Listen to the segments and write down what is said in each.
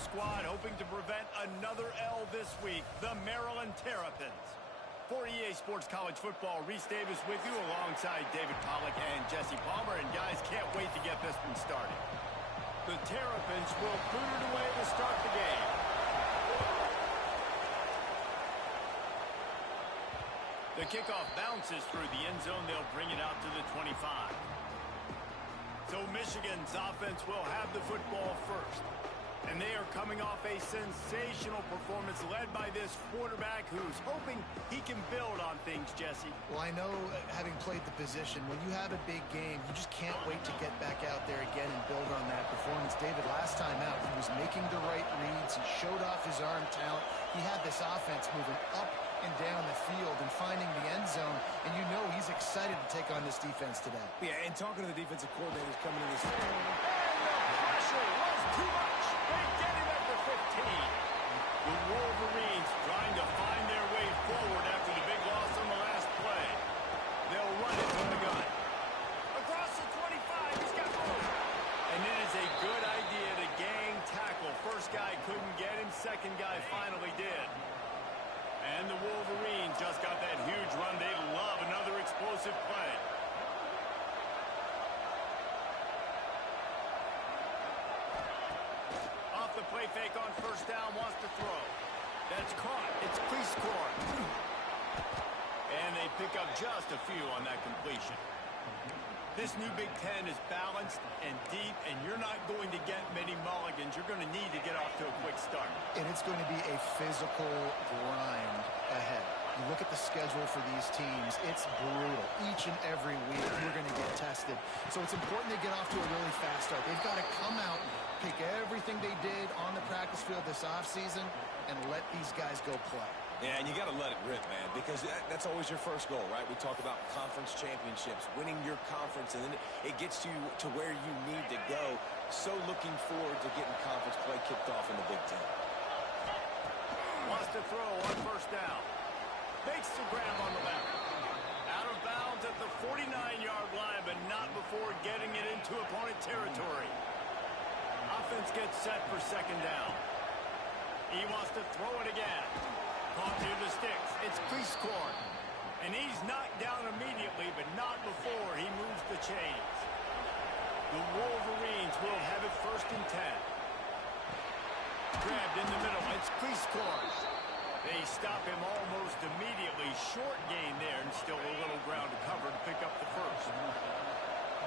squad hoping to prevent another L this week, the Maryland Terrapins. For EA Sports College Football, Reese Davis with you alongside David Pollack and Jesse Palmer. And guys, can't wait to get this one started. The Terrapins will boot it away to start the game. The kickoff bounces through the end zone. They'll bring it out to the 25. So Michigan's offense will have the football first. And they are coming off a sensational performance led by this quarterback who's hoping he can build on things, Jesse. Well, I know, having played the position, when you have a big game, you just can't wait to get back out there again and build on that performance. David, last time out, he was making the right reads. He showed off his arm talent. He had this offense moving up and down the field and finding the end zone, and you know he's excited to take on this defense today. Yeah, and talking to the defensive coordinators coming in this... And the pressure was too much. They get him at the 15. The Wolverines trying to find their way forward after the big loss on the last play. They'll run it from the gun. Across the 25, he's got room. And it is a good idea to gang tackle. First guy couldn't get him, second guy finally did. And the Wolverines just got that huge run. They love another explosive play. Off the play fake on first down, wants to throw. That's caught. It's Cleescore. And they pick up just a few on that completion. This new Big Ten is balanced and deep, and you're not going to get many mulligans. You're going to need to get off to a quick start. And it's going to be a physical grind ahead. You look at the schedule for these teams, it's brutal. Each and every week, you're going to get tested. So it's important to get off to a really fast start. They've got to come out, pick everything they did on the practice field this offseason, and let these guys go play. Yeah, and you got to let it rip, man, because that's always your first goal, right? We talk about conference championships, winning your conference, and then it gets you to where you need to go. So looking forward to getting conference play kicked off in the Big Ten. Wants to throw on first down. Makes the grab on the left. Out of bounds at the 49-yard line, but not before getting it into opponent territory. Offense gets set for second down. He wants to throw it again. Caught near the sticks. It's Cleescore. And he's knocked down immediately, but not before he moves the chains. The Wolverines will have it first and 10. Grabbed in the middle. It's Cleescore. They stop him almost immediately. Short gain there, and still a little ground to cover to pick up the first.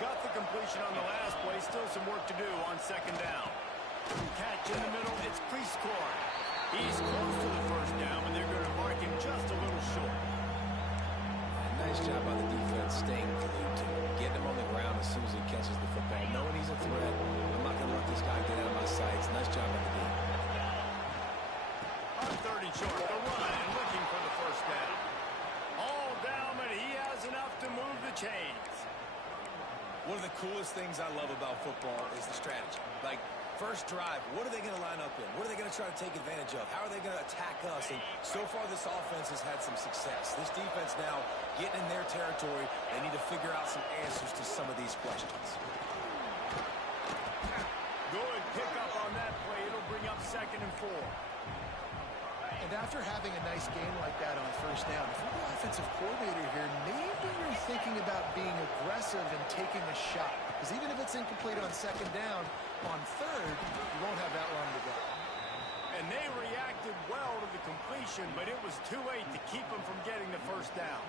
Got the completion on the last play. Still some work to do on second down. Catch in the middle. It's Cleescore. He's close to the first down, but they're going to mark him just a little short. Nice job by the defense staying glued to him, getting him on the ground as soon as he catches the football, knowing he's a threat. I'm not going to let this guy get out of my sights. Nice job by the defense. On 30 short, the run, and looking for the first down. All down, but he has enough to move the chains. One of the coolest things I love about football is the strategy. Like, first drive, what are they going to line up in? What are they going to try to take advantage of? How are they going to attack us? And so far, this offense has had some success. This defense now getting in their territory. They need to figure out some answers to some of these questions. Good pickup on that play. It'll bring up second and 4. And after having a nice game like that on first down, if you're the offensive coordinator here, maybe you're thinking about being aggressive and taking a shot. Because even if it's incomplete on second down, on third, you won't have that long to go. And they reacted well to the completion, but it was too late to keep them from getting the first down.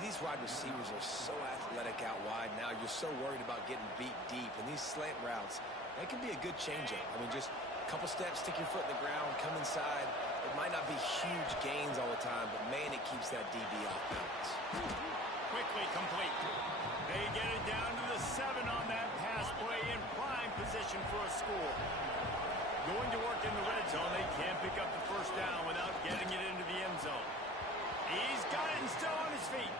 These wide receivers are so athletic out wide now. You're so worried about getting beat deep. And these slant routes, they can be a good changeup. I mean, just a couple steps, stick your foot in the ground, come inside. It might not be huge gains all the time, but, man, it keeps that DB off balance. Quickly complete. They get it down to the 7 on that pass play in prime position for a score. Going to work in the red zone. They can't pick up the first down without getting it into the end zone. He's got it and still on his feet.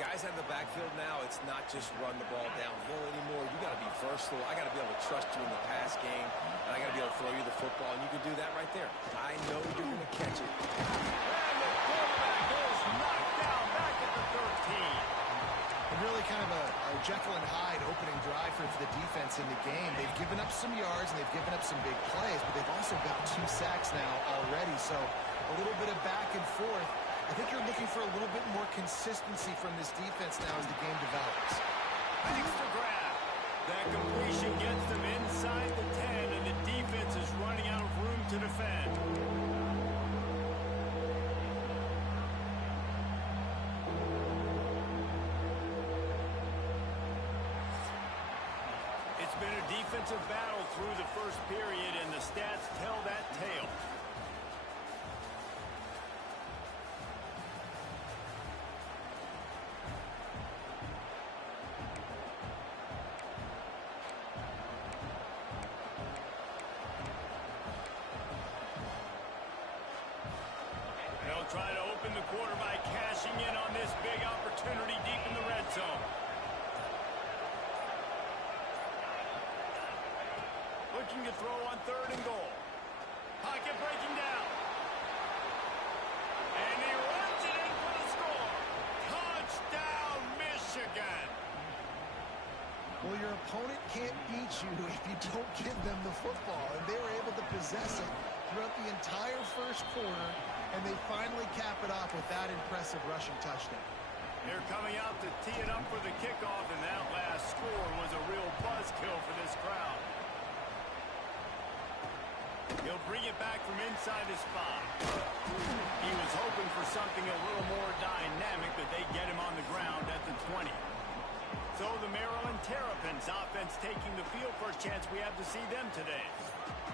Guys out of the backfield now, it's not just run the ball downhill anymore. You got to be versatile. I got to be able to trust you in the pass game, and I got to be able to throw you the football, and you can do that right there. I know you're going to catch it. And the quarterback is knocked down back at the 13. Really kind of a Jekyll and Hyde opening drive for the defense in the game. They've given up some yards and they've given up some big plays, but they've also got 2 sacks now already. So a little bit of back and forth. I think you're looking for a little bit more consistency from this defense now as the game develops. Thanks to grab. That completion gets them inside the 10, and the defense is running out of room to defend. It's been a defensive battle through the first period, and the stats tell that tale. They'll try to open the quarter by cashing in on this big opportunity deep in the red zone. Looking to throw on 3rd and goal. Pocket breaking down. And he runs it in for the score. Touchdown, Michigan. Well, your opponent can't beat you if you don't give them the football, and they were able to possess it throughout the entire first quarter, and they finally cap it off with that impressive rushing touchdown. They're coming out to tee it up for the kickoff, and that last score was a real buzzkill for this crowd. He'll bring it back from inside his spot. He was hoping for something a little more dynamic, but they get him on the ground at the 20. So the Maryland Terrapins offense taking the field for a chance we have to see them today.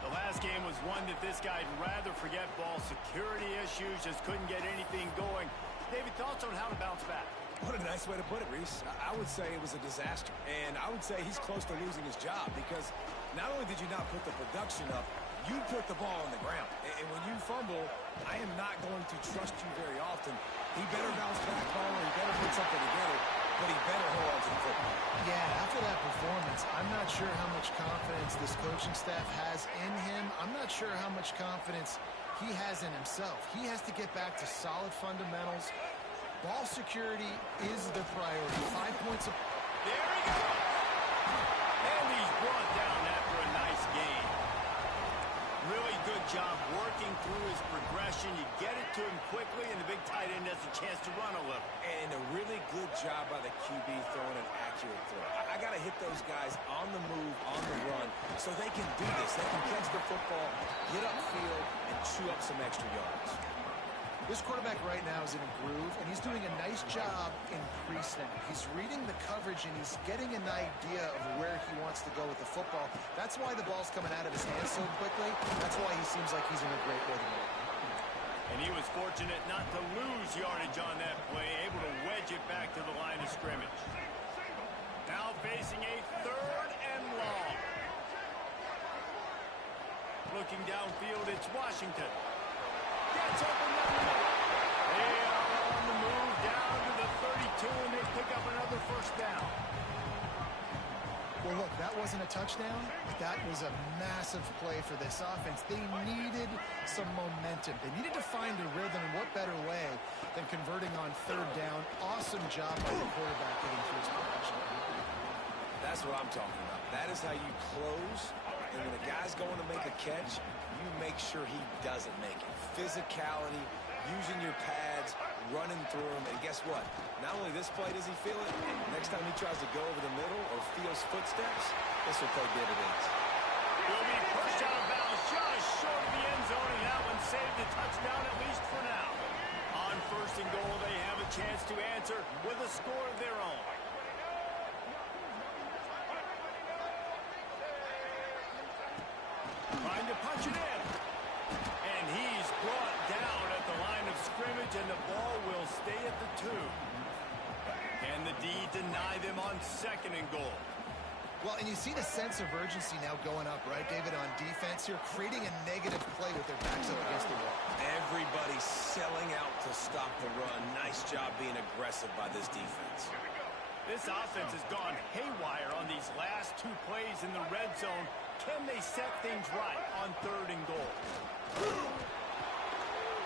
The last game was one that this guy'd rather forget. Ball security issues, just couldn't get anything going. David, thoughts on how to bounce back? What a nice way to put it, Reese. I would say it was a disaster. And I would say he's close to losing his job because not only did you not put the production up, you put the ball on the ground. And when you fumble, I am not going to trust you very often. He better bounce back home, or he better put something together, but he better hold on to the football. Yeah, after that performance, I'm not sure how much confidence this coaching staff has in him. I'm not sure how much confidence he has in himself. He has to get back to solid fundamentals. Ball security is the priority. 5 points of... There he goes! And he's brought down after a nice game. Really good job working through his progression. You get it to him quickly, and the big tight end has a chance to run a little. And a really good job by the QB throwing an accurate throw. I got to hit those guys on the move, on the run, so they can do this. They can catch the football, get upfield, and chew up some extra yards. This quarterback right now is in a groove, and he's doing a nice job in pre-snap. He's reading the coverage, and he's getting an idea of where he wants to go with the football. That's why the ball's coming out of his hands so quickly. That's why he seems like he's in a great rhythm. And he was fortunate not to lose yardage on that play, able to wedge it back to the line of scrimmage. Now facing a 3rd and long. Looking downfield, it's Washington. Gets open down the middle. They are on the move down to the 32, and they pick up another 1st down. Well, look, that wasn't a touchdown, but that was a massive play for this offense. They needed some momentum. They needed to find a rhythm, and what better way than converting on 3rd down. Awesome job by the quarterback getting through his progression. That's what I'm talking about. That is how you close, and when a guy's going to make a catch, you make sure he doesn't make it. Physicality, using your pads, running through them, and guess what? Not only this play does he feel it, next time he tries to go over the middle or feels footsteps, this will pay dividends. Will be pushed out of bounds just short of the end zone, and that one saved a touchdown at least for now. On 1st and goal, they have a chance to answer with a score of their own. Trying to punch it in. And he's brought down at the line of scrimmage, and the ball will stay at the 2. And the D deny them on 2nd and goal. Well, and you see the sense of urgency now going up, right, David, on defense here, creating a negative play with their backs up against the wall. Everybody's selling out to stop the run. Nice job being aggressive by this defense. This offense has gone haywire on these last 2 plays in the red zone. Can they set things right on 3rd and goal?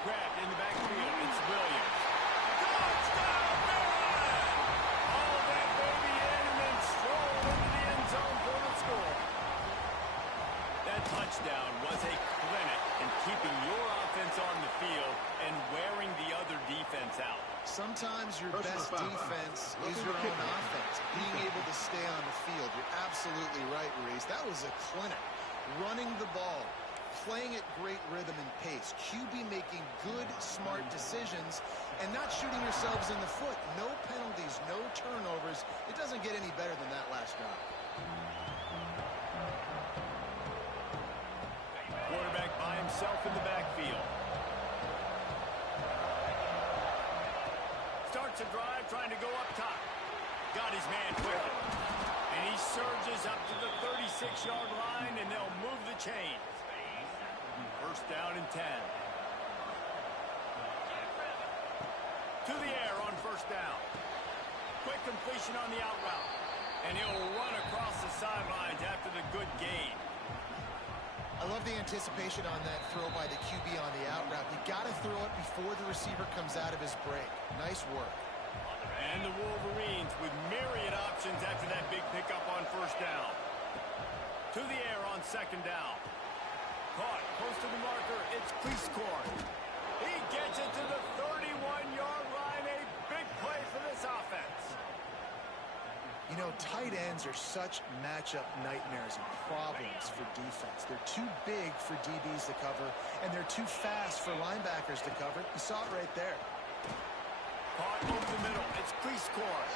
Grabbed in the backfield. It's Williams. Touchdown, Maryland! All that touchdown was a clinic in keeping your offense on the field and wearing the other defense out. Sometimes your best defense is your own offense, being able to stay on the field. You're absolutely right, Ruiz. That was a clinic. Running the ball, playing at great rhythm and pace. QB making good, smart decisions and not shooting yourselves in the foot. No penalties, no turnovers. It doesn't get any better than that last drive. Quarterback by himself in the backfield. Starts a drive trying to go up top. Got his man quickly. And he surges up to the 36-yard line, and they'll move the chains. First down and 10. To the air on first down. Quick completion on the out route. And he'll run across the sidelines after the good gain. I love the anticipation on that throw by the QB on the out route. You got to throw it before the receiver comes out of his break. Nice work. And the Wolverines with myriad options after that big pickup on first down. To the air on second down. Caught close to the marker. It's Cleescorn. He gets it to the 31-yard line. A big play for this offense. You know, tight ends are such matchup nightmares and problems for defense. They're too big for DBs to cover, and they're too fast for linebackers to cover. You saw it right there. Caught over the middle. It's Cleescorn.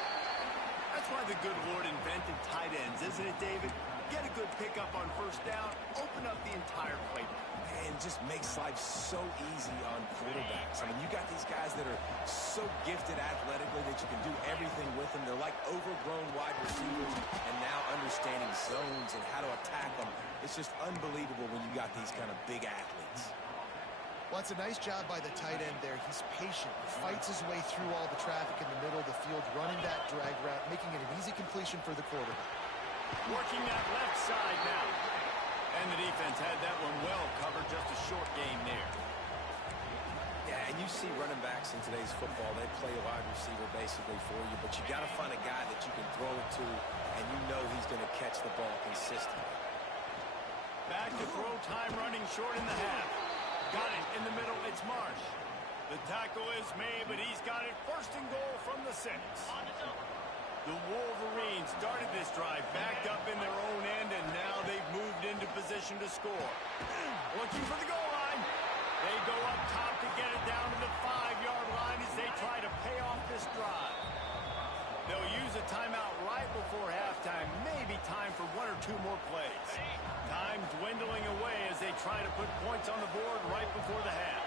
That's why the good Lord invented tight ends, isn't it, David? Get a good pickup on first down, open up the entire playbook. And just makes life so easy on quarterbacks. I mean, you got these guys that are so gifted athletically that you can do everything with them. They're like overgrown wide receivers, and now understanding zones and how to attack them. It's just unbelievable when you got these kind of big athletes. Well, it's a nice job by the tight end there. He's patient, fights his way through all the traffic in the middle of the field, running that drag route, making it an easy completion for the quarterback. Working that left side now. And the defense had that one well covered, just a short game there. Yeah, and you see running backs in today's football, they play a wide receiver basically for you, but you got to find a guy that you can throw it to, and you know he's going to catch the ball consistently. Back to throw time, running short in the half. Got it in the middle, it's Marsh. The tackle is made, but he's got it first and goal from the 6. The Wolverines started this drive backed up in their own end, and now they've moved into position to score. Looking for the goal line. They go up top to get it down to the 5-yard line as they try to pay off this drive. They'll use a timeout right before halftime. Maybe time for 1 or 2 more plays. Time dwindling away as they try to put points on the board right before the half.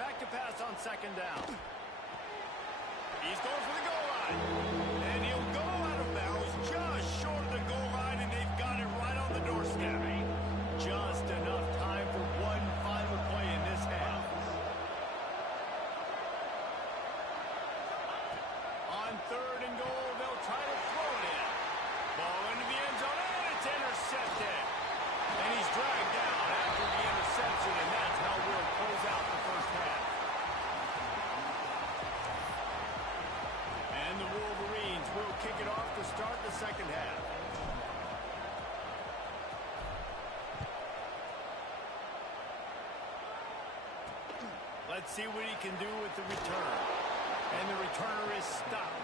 Back to pass on second down. He's going for the goal line. And he'll go out of bounds just short of the goal line, and they've got it right on the doorstep. Just enough time for one final play in this half. On third and goal, they'll try to throw it in. Ball into the end zone, and it's intercepted. And he's dragged down after the interception, and that's how we'll close out the first half. And the Wolverines will kick it off to start the second half. Let's see what he can do with the return. And the returner is stopped.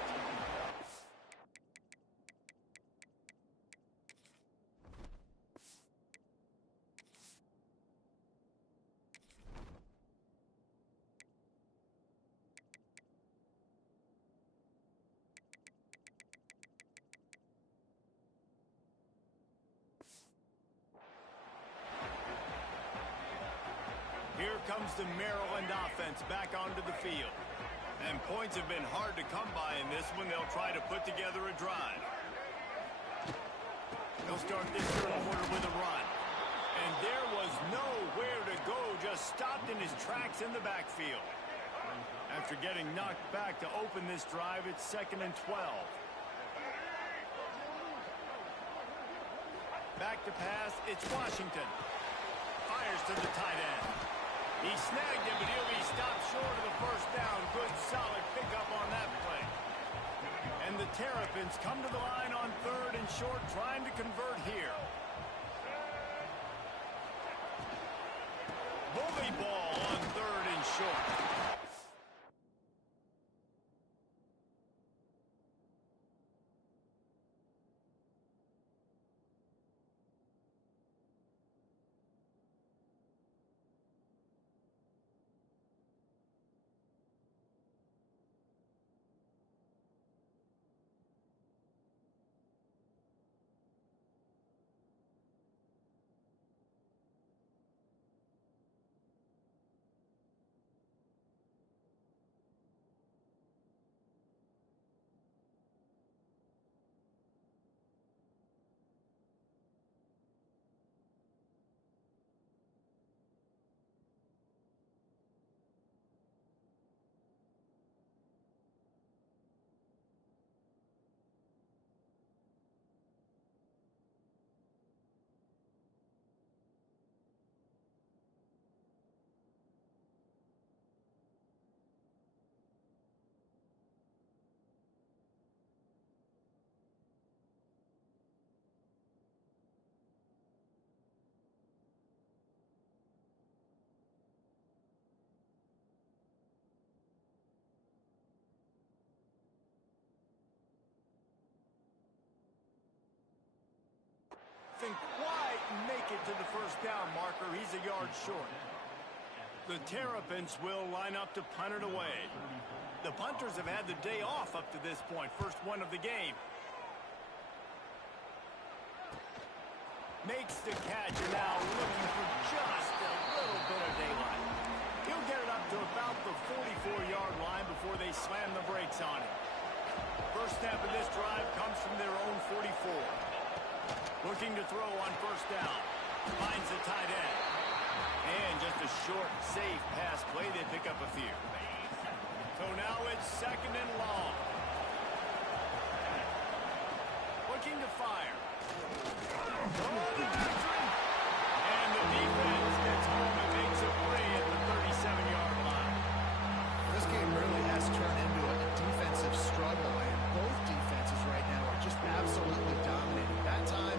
Here comes the Maryland offense back onto the field. And points have been hard to come by in this one. They'll try to put together a drive. They'll start this third quarter with a run. And there was nowhere to go, just stopped in his tracks in the backfield. After getting knocked back to open this drive, it's 2nd and 12. Back to pass, it's Washington. Fires to the tight end. He snagged him, but he'll be stopped short of the first down. Good, solid pickup on that play. And And the Terrapins come to the line on 3rd and short, trying to convert here. Bully ball on 3rd and short. Didn't quite make it to the first down marker. He's a yard short. The Terrapins will line up to punt it away. The punters have had the day off up to this point. First one of the game. Makes the catch and now looking for just a little bit of daylight. He'll get it up to about the 44-yard line before they slam the brakes on it. First snap of this drive comes from their own 44. Looking to throw on first down. Finds the tight end. And just a short, safe pass play. They pick up a few. So now it's 2nd and long. Looking to fire. Throwing after him. And the defense gets home and makes a play at the 37-yard line. This game really has turned into a defensive struggle, and both defenses right now are just absolutely dominating. That time,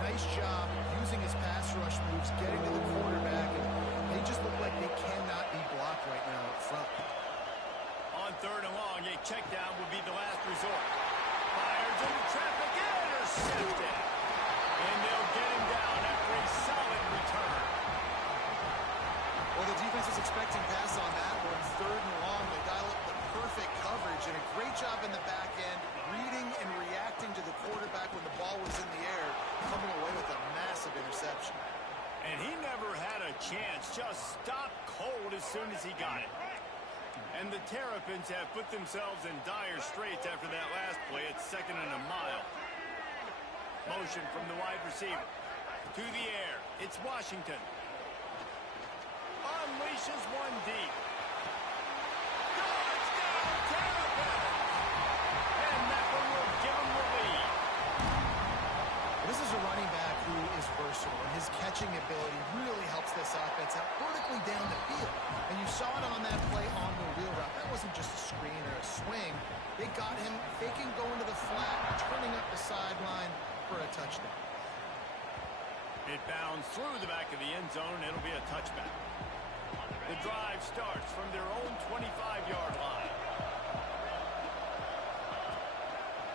nice job using his pass rush moves, getting to the quarterback, and they just look like they cannot be blocked right now up front. On 3rd and long, a check down will be the last resort. Fires into traffic, intercepted. And they'll get him down after a solid return. Well, the defense is expecting pass on that one. 3rd and long, they dial up the perfect coverage, and a great job in the back end, reading and reacting to the quarterback when the ball was in the air, coming away with a massive interception. And he never had a chance, just stopped cold as soon as he got it. And the Terrapins have put themselves in dire straits after that last play at 2nd and a mile. Motion from the wide receiver. To the air. It's Washington. Unleashes one deep. Touchdown, Terrapins! And that one will give them the lead. This is a running back who is versatile, and his catching ability really helps this offense out vertically down the field. And you saw it on that play on the wheel route. That wasn't just a screen or a swing. They got him faking going to the flat, turning up the sideline for a touchdown. It bounds through the back of the end zone, and it'll be a touchback. The drive starts from their own 25-yard line.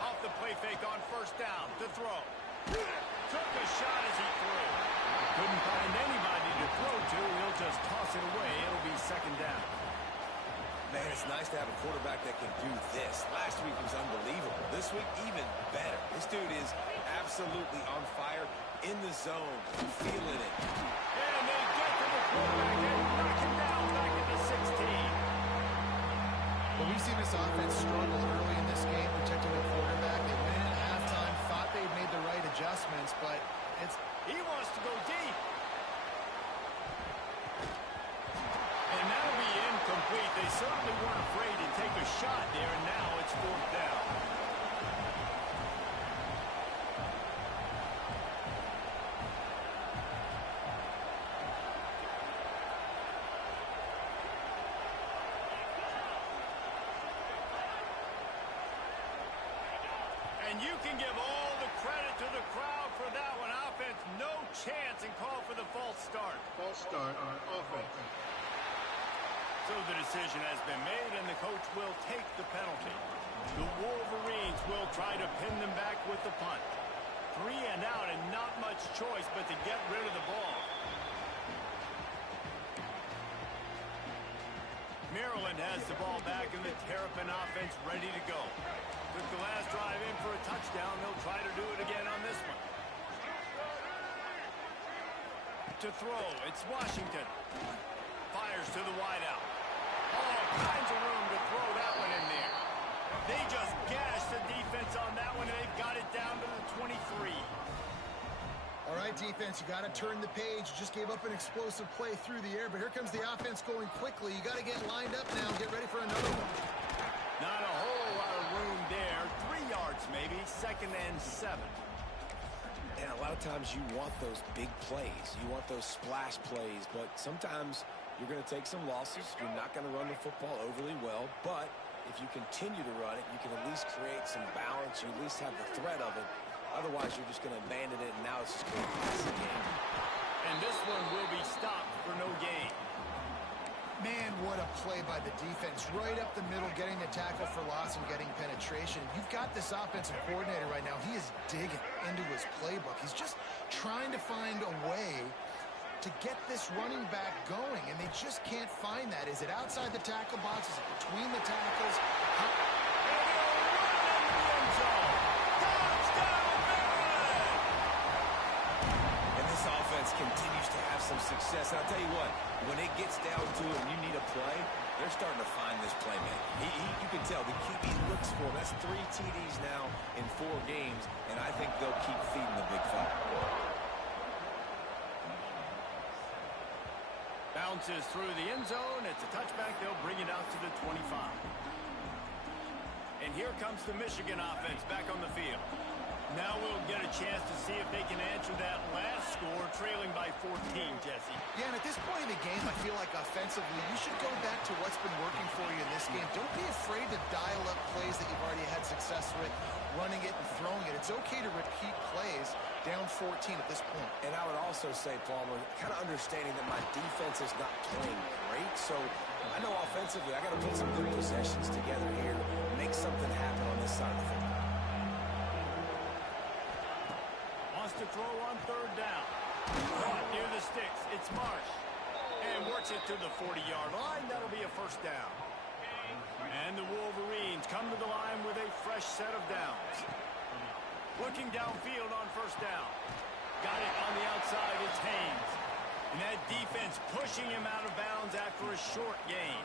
Off the play fake on first down to throw. Took a shot as he threw. Couldn't find anybody to throw to. He'll just toss it away. It'll be 2nd down. Man, it's nice to have a quarterback that can do this. Last week was unbelievable. This week, even better. This dude is absolutely on fire, in the zone, feeling it. And they get to the quarterback and knock him down back at the 16. Well, we've seen this offense struggle early in this game, protecting the quarterback. They went in at halftime, thought they'd made the right adjustments, but he wants to go deep. And that'll be incomplete. They certainly weren't afraid to take a shot there, and now it's 4th down. And you can give all the credit to the crowd for that one. Offense, no chance, and call for the false start. False start on offense. So the decision has been made, and the coach will take the penalty. The Wolverines will try to pin them back with the punt. 3 and out, and not much choice but to get rid of the ball. Maryland has the ball back, and the Terrapin offense ready to go. Took the last drive in for a touchdown. They'll try to do it again on this one. To throw, it's Washington. Fires to the wideout. All kinds of room to throw that one in there. They just gashed the defense on that one, and they've got it down to the 23. All right, defense, you got to turn the page. You just gave up an explosive play through the air, but here comes the offense going quickly. You got to get lined up now. Get ready for another one. Not a whole lot of room there. 3 yards maybe, 2nd and 7. And a lot of times you want those big plays. You want those splash plays, but sometimes you're going to take some losses. You're not going to run the football overly well, but if you continue to run it, you can at least create some balance. You at least have the threat of it. Otherwise, you're just going to abandon it, and now it's just going to be a passing game. And this one will be stopped for no gain. Man, what a play by the defense. Right up the middle, getting the tackle for loss and getting penetration. You've got this offensive coordinator right now. He is digging into his playbook. He's just trying to find a way to get this running back going, and they just can't find that. Is it outside the tackle box? Is it between the tackles? Continues to have some success. I'll tell you what, when it gets down to it and you need a play, they're starting to find this playmaker. You can tell the QB looks for him. That's 3 TDs now in 4 games, and I think they'll keep feeding the big fella. Bounces through the end zone. It's a touchback. They'll bring it out to the 25. And here comes the Michigan offense back on the field. Now we'll get a chance to see if they can answer that last score, trailing by 14, Jesse. Yeah, and at this point in the game, I feel like offensively, you should go back to what's been working for you in this game. Don't be afraid to dial up plays that you've already had success with, running it and throwing it. It's okay to repeat plays down 14 at this point. And I would also say, Palmer, kind of understanding that my defense is not playing great, so I know offensively I got to put some good possessions together here, make something happen on this side of the football. To throw on 3rd down. Caught near the sticks. It's Marsh. And works it to the 40-yard line. That'll be a 1st down. And the Wolverines come to the line with a fresh set of downs. Looking downfield on 1st down. Got it on the outside. It's Haynes. And that defense pushing him out of bounds after a short gain.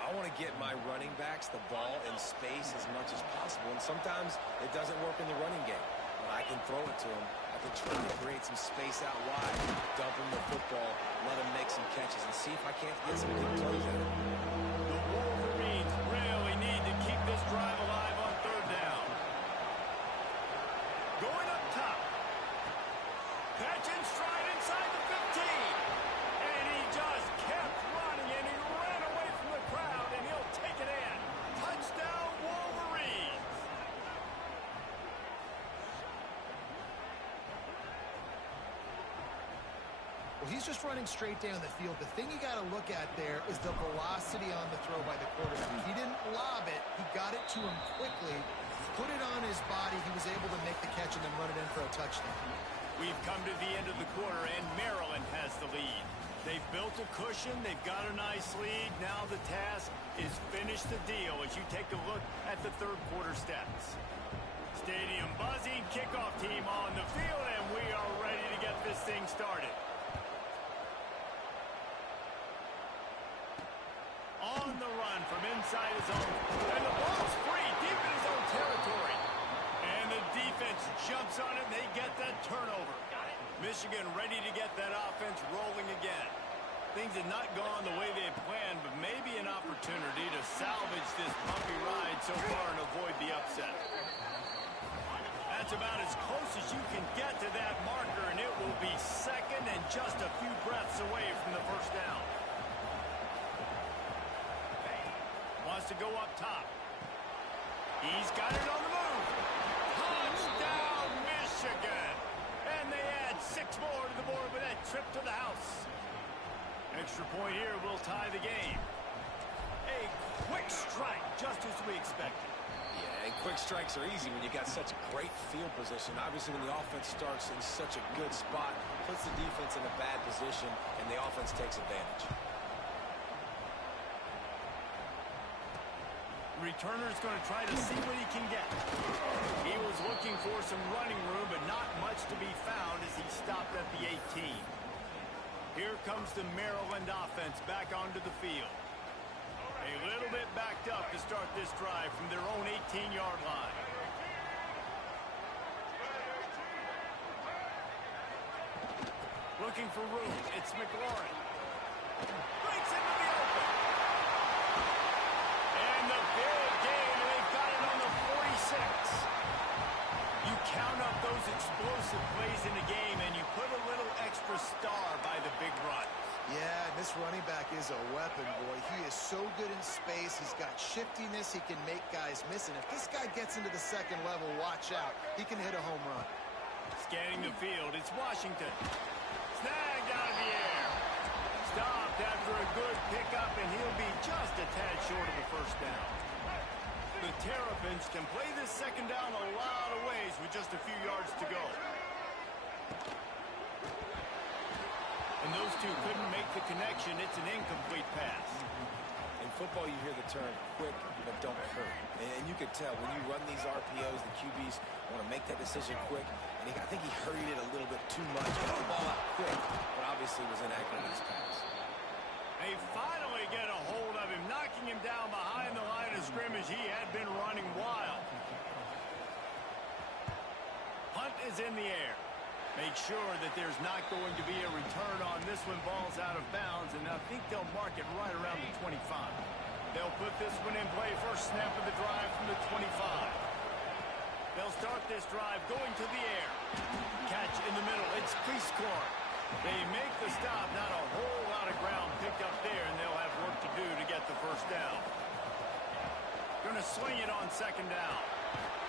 I want to get my running backs the ball in space as much as possible. And sometimes it doesn't work in the running game. But I can throw it to him. I can try to create some space out wide, dump him the football, let him make some catches, and see if I can't get some good plays out of him. The Wolverines really need to keep this drive alive on 3rd down. Going up top. Catch and stride inside the 15. And he just kept running, and he ran away from the crowd, and he'll take it in. Touchdown, Wolverines. Well, he's just running straight down the field. The thing you got to look at there is the velocity on the throw by the quarterback. He didn't lob it. He got it to him quickly, put it on his body. He was able to make the catch and then run it in for a touchdown. We've come to the end of the quarter, and Maryland has the lead. They've built a cushion. They've got a nice lead. Now the task is finish the deal as you take a look at the 3rd quarter stats. Stadium buzzing, kickoff team on the field, and we are ready to get this thing started. On the run from inside his own. And the ball's free deep in his own territory. And the defense jumps on it, and they get that turnover. Michigan ready to get that offense rolling again. Things had not gone the way they had planned, but maybe an opportunity to salvage this bumpy ride so far and avoid the upset. That's about as close as you can get to that marker, and it will be 2nd and just a few breaths away from the 1st down. Wants to go up top. He's got it on the move. trip to the house. Extra point here will tie the game. A quick strike, just as we expected. Yeah, and quick strikes are easy when you got such a great field position. Obviously, when the offense starts in such a good spot, puts the defense in a bad position, and the offense takes advantage. Returner's going to try to see what he can get. He was looking for some running room, but not much to be found as he stopped at the 18. Here comes the Maryland offense back onto the field. A little bit backed up to start this drive from their own 18-yard line. Looking for room. It's McLaurin. Breaks into the open. And the big game, and they've got it on the 46. You count up those explosive plays in the game, and you put a little extra star by the big run. Yeah, this running back is a weapon, boy. He is so good in space. He's got shiftiness. He can make guys miss. And if this guy gets into the second level, watch out. He can hit a home run. Scanning the field, it's Washington. Snagged out of the air. Stopped after a good pickup, and he'll be just a tad short of the first down. The Terrapins can play this second down a lot of ways with just a few yards to go. And those two couldn't make the connection. It's an incomplete pass. In football, you hear the term quick, but don't hurry. And you can tell when you run these RPOs, the QBs want to make that decision quick. And I think he hurried it a little bit too much. Got the ball out quick, but obviously was inaccurate in his pass. They finally get a hold of him, knocking him down behind the line of scrimmage. He had been running wild. Punt is in the air. Make sure that there's not going to be a return on this one. Ball's out of bounds, and I think they'll mark it right around the 25. They'll put this one in play. First snap of the drive from the 25. They'll start this drive going to the air. Catch in the middle. It's Prieskorn. They make the stop. Not a whole lot of ground picked up there, and they'll have work to do to get the first down. Going to swing it on second down.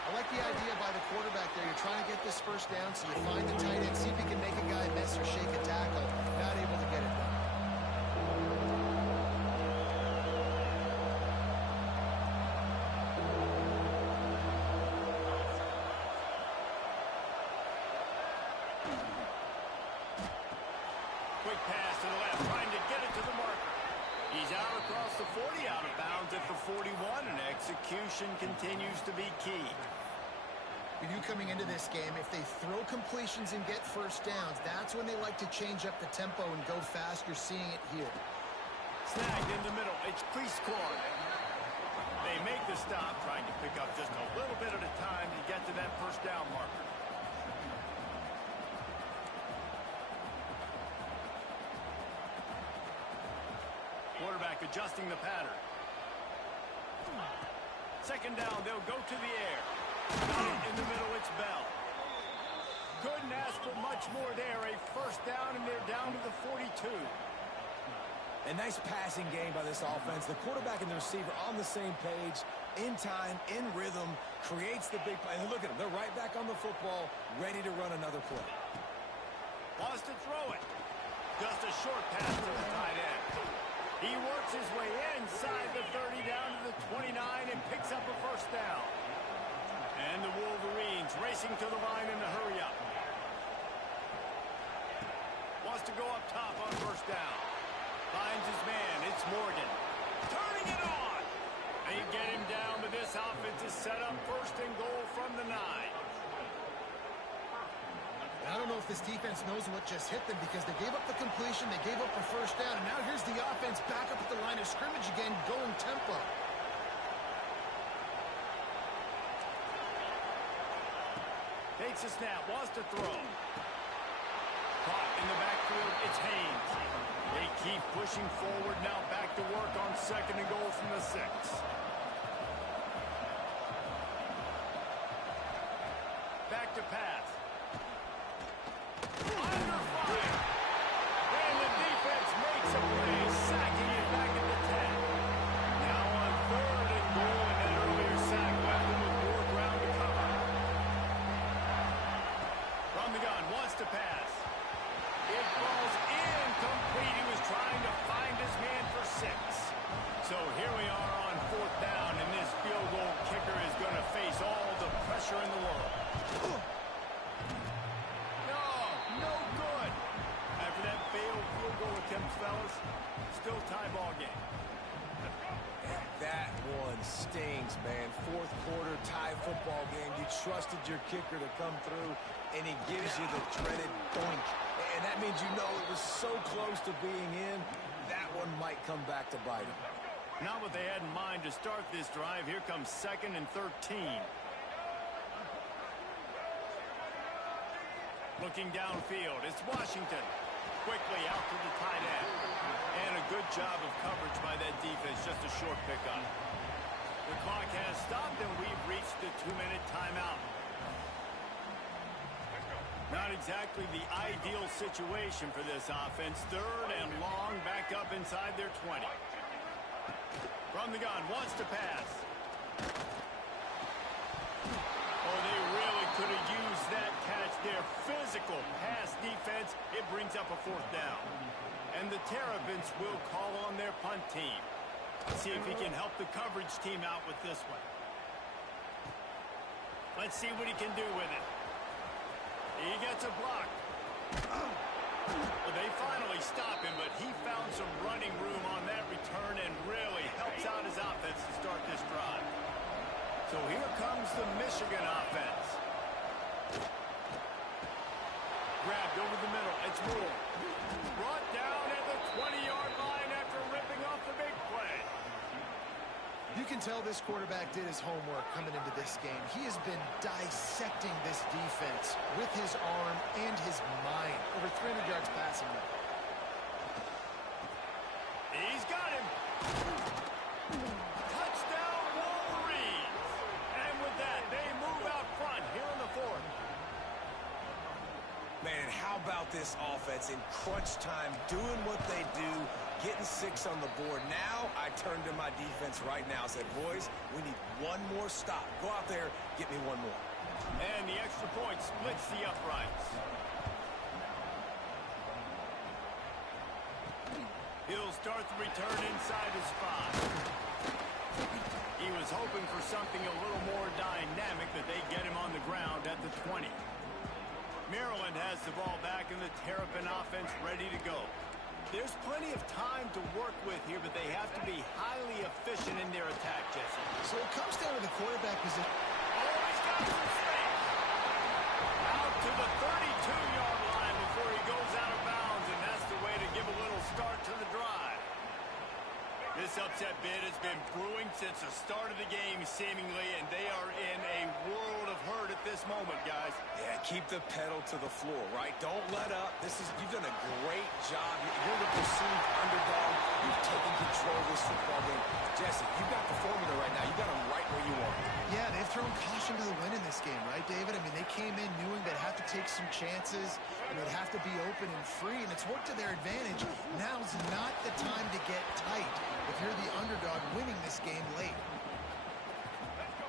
I like the idea by the quarterback there. You're trying to get this first down, so you find the tight end, see if you can make a guy miss or shake a tackle. Not able to get it done. Quick pass to the left, trying to get it to the marker. He's out across the 40, out of bounds at the 41, and execution continues to be key. We knew coming into this game, if they throw completions and get first downs, that's when they like to change up the tempo and go fast. You're seeing it here. Snagged in the middle. It's Prieskorn. They make the stop, trying to pick up just a little bit at a time to get to that first down marker. Quarterback adjusting the pattern. Second down, they'll go to the air. Got it in the middle, it's Bell. Couldn't ask for much more there. A first down, and they're down to the 42. A nice passing game by this offense. The quarterback and the receiver on the same page, in time, in rhythm, creates the big play. And look at them. They're right back on the football, ready to run another play. Wants to throw it. Just a short pass to the tight end. He works his way inside the 30 down to the 29 and picks up a first down. And the Wolverines racing to the line in the hurry up. Wants to go up top on first down. Finds his man. It's Morgan. Turning it on. They get him down, but this offense is set up first and goal from the 9. I don't know if this defense knows what just hit them because they gave up the completion, they gave up a first down, and now here's the offense back up at the line of scrimmage again, going tempo. Takes a snap, wants to throw. Caught in the backfield, it's Haynes. They keep pushing forward, now back to work on second and goal from the 6. Back to pass. Under fire. And the defense makes a play, sacking it back at the 10. Now on third and goal, and that earlier sack left him with more ground to cover. From the gun, wants to pass. It falls trusted your kicker to come through, and he gives you the dreaded boink. And that means you know it was so close to being in, that one might come back to bite him. Not what they had in mind to start this drive. Here comes 2nd and 13. Looking downfield, it's Washington. Quickly out to the tight end. And a good job of coverage by that defense, just a short pickup. The clock has stopped, and we've reached the 2-minute timeout. Not exactly the ideal situation for this offense. 3rd and long, back up inside their 20. From the gun, wants to pass. Oh, they really could have used that catch there. Physical pass defense. It brings up a 4th down. And the Terrapins will call on their punt team. Let's see if he can help the coverage team out with this one. Let's see what he can do with it. He gets a block. Well, they finally stop him, but he found some running room on that return and really helps out his offense to start this drive. So here comes the Michigan offense. Grabbed over the middle. It's Moore. Brought down at the 20-yard line after ripping off the big play. You can tell this quarterback did his homework coming into this game. He has been dissecting this defense with his arm and his mind. Over 300 yards passing now. He's got him. Touchdown, Wolverines. And with that, they move out front here in the 4th. Man, how about this offense in crunch time, doing what they do, getting 6 on the board. Now I turn to my defense right now and said, boys, we need one more stop. Go out there, get me one more. And the extra point splits the uprights. He'll start the return inside his 5. He was hoping for something a little more dynamic, but they get him on the ground at the 20. Maryland has the ball back, and the Terrapin offense ready to go. There's plenty of time to work with here, but they have to be highly efficient in their attack, Jesse. So it comes down to the quarterback position. Oh, he's got some space. Out to the 32-yard line before he goes out of bounds, and that's the way to give a little start to the drive. This upset bid has been brewing since the start of the game, seemingly, and they are in a world of hurt at this moment, guys. Yeah, keep the pedal to the floor, right? Don't let up. You've done a great job. You're the perceived underdog. You've taken control of this football game. Jesse, you've got the formula right now. You got them right where you want. Yeah, they've thrown caution to the wind in this game, right, David? I mean, they came in knowing they'd have to take some chances, and they'd have to be open and free, and it's worked to their advantage. Now's not the time to get tight if you're the underdog winning this game late.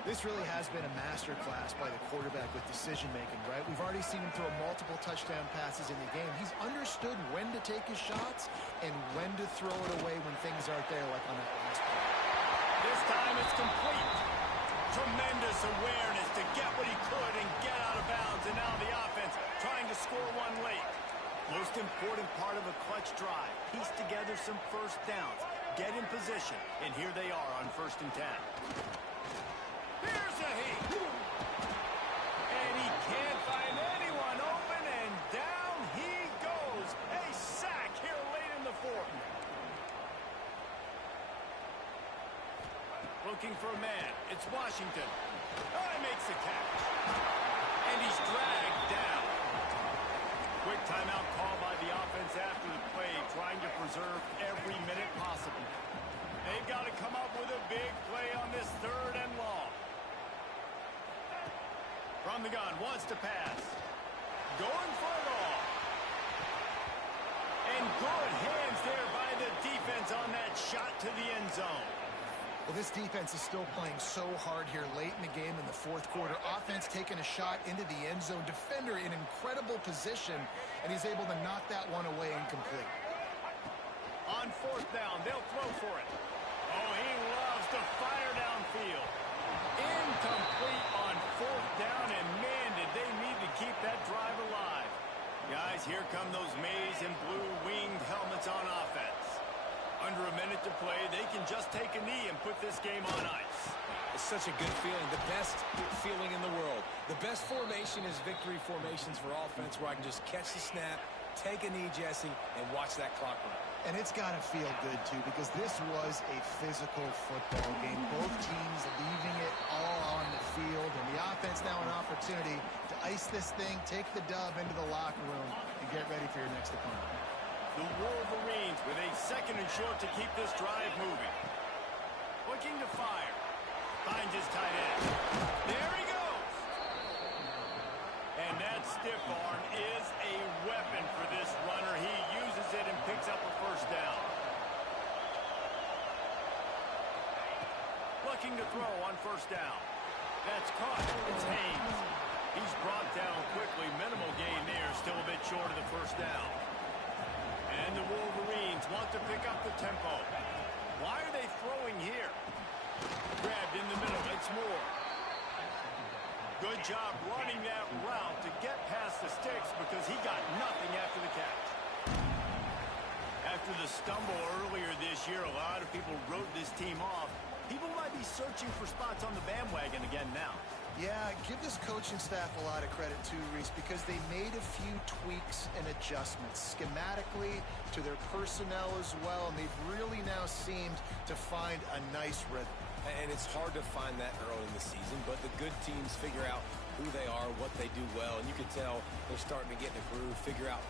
This really has been a masterclass by the quarterback with decision-making, right? We've already seen him throw multiple touchdown passes in the game. He's understood when to take his shots and when to throw it away when things aren't there, like on that last play. This time it's complete. Tremendous awareness to get what he could and get out of bounds, and now the offense trying to score one late. Most important part of a clutch drive. Piece together some first downs. Get in position, and here they are on 1st and 10. Here's a heat. And he can't find anyone open, and down he goes. A sack here late in the 4th. Looking for a man. It's Washington. Oh, he makes the catch. And he's dragged down. Quick timeout call by the offense after the play, trying to preserve every minute possible. They've got to come up with a big play on this 3rd and long. From the gun, wants to pass. Going for it all. And good hands there by the defense on that shot to the end zone. Well, this defense is still playing so hard here late in the game in the 4th quarter. Offense taking a shot into the end zone. Defender in incredible position, and he's able to knock that one away incomplete. On 4th down, they'll throw for it. Oh, he loves to fire downfield. Incomplete on 4th down, and man, did they need to keep that drive alive. Guys, here come those maize and blue winged helmets on offense. Under a minute to play, they can just take a knee and put this game on ice. It's such a good feeling, the best feeling in the world. The best formation is victory formations for offense, where I can just catch the snap, take a knee, Jesse, and watch that clock run. And it's got to feel good, too, because this was a physical football game. Both teams leaving it all on the field, and the offense now an opportunity to ice this thing, take the dub into the locker room, and get ready for your next opponent. The Wolverines with a second and short to keep this drive moving. Looking to fire. Finds his tight end. There he goes. And that stiff arm is a weapon for this runner. He uses it and picks up a first down. Looking to throw on first down. That's caught. It's Haynes. He's brought down quickly. Minimal gain there. Still a bit short of the first down. And the Wolverines want to pick up the tempo. Why are they throwing here? Grabbed in the middle. It's Moore. Good job running that route to get past the sticks because he got nothing after the catch. After the stumble earlier this year, a lot of people wrote this team off. People might be searching for spots on the bandwagon again now. Yeah, give this coaching staff a lot of credit too, Reese, because they made a few tweaks and adjustments schematically to their personnel as well, and they've really now seemed to find a nice rhythm. And it's hard to find that early in the season, but the good teams figure out who they are, what they do well, and you can tell they're starting to get in a groove, figure out